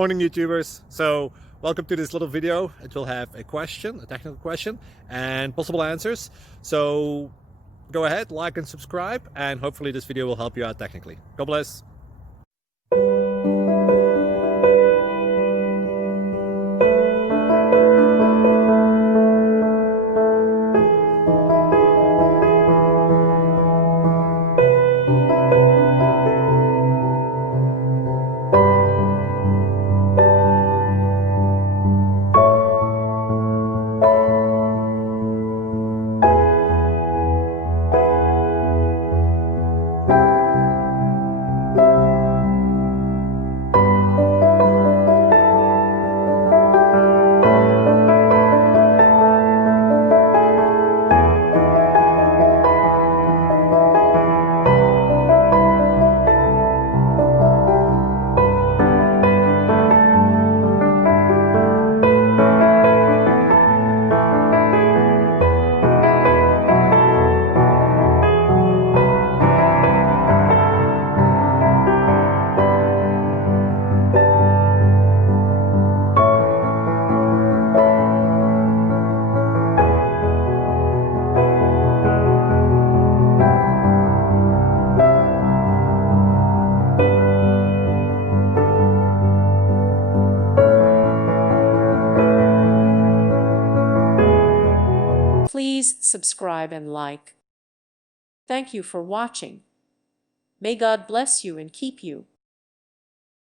Morning YouTubers. So welcome to this little video. It will have a question, a technical question, and possible answers. So go ahead, like and subscribe, and hopefully this video will help you out technically. God bless. Please subscribe and like. Thank you for watching. May God bless you and keep you.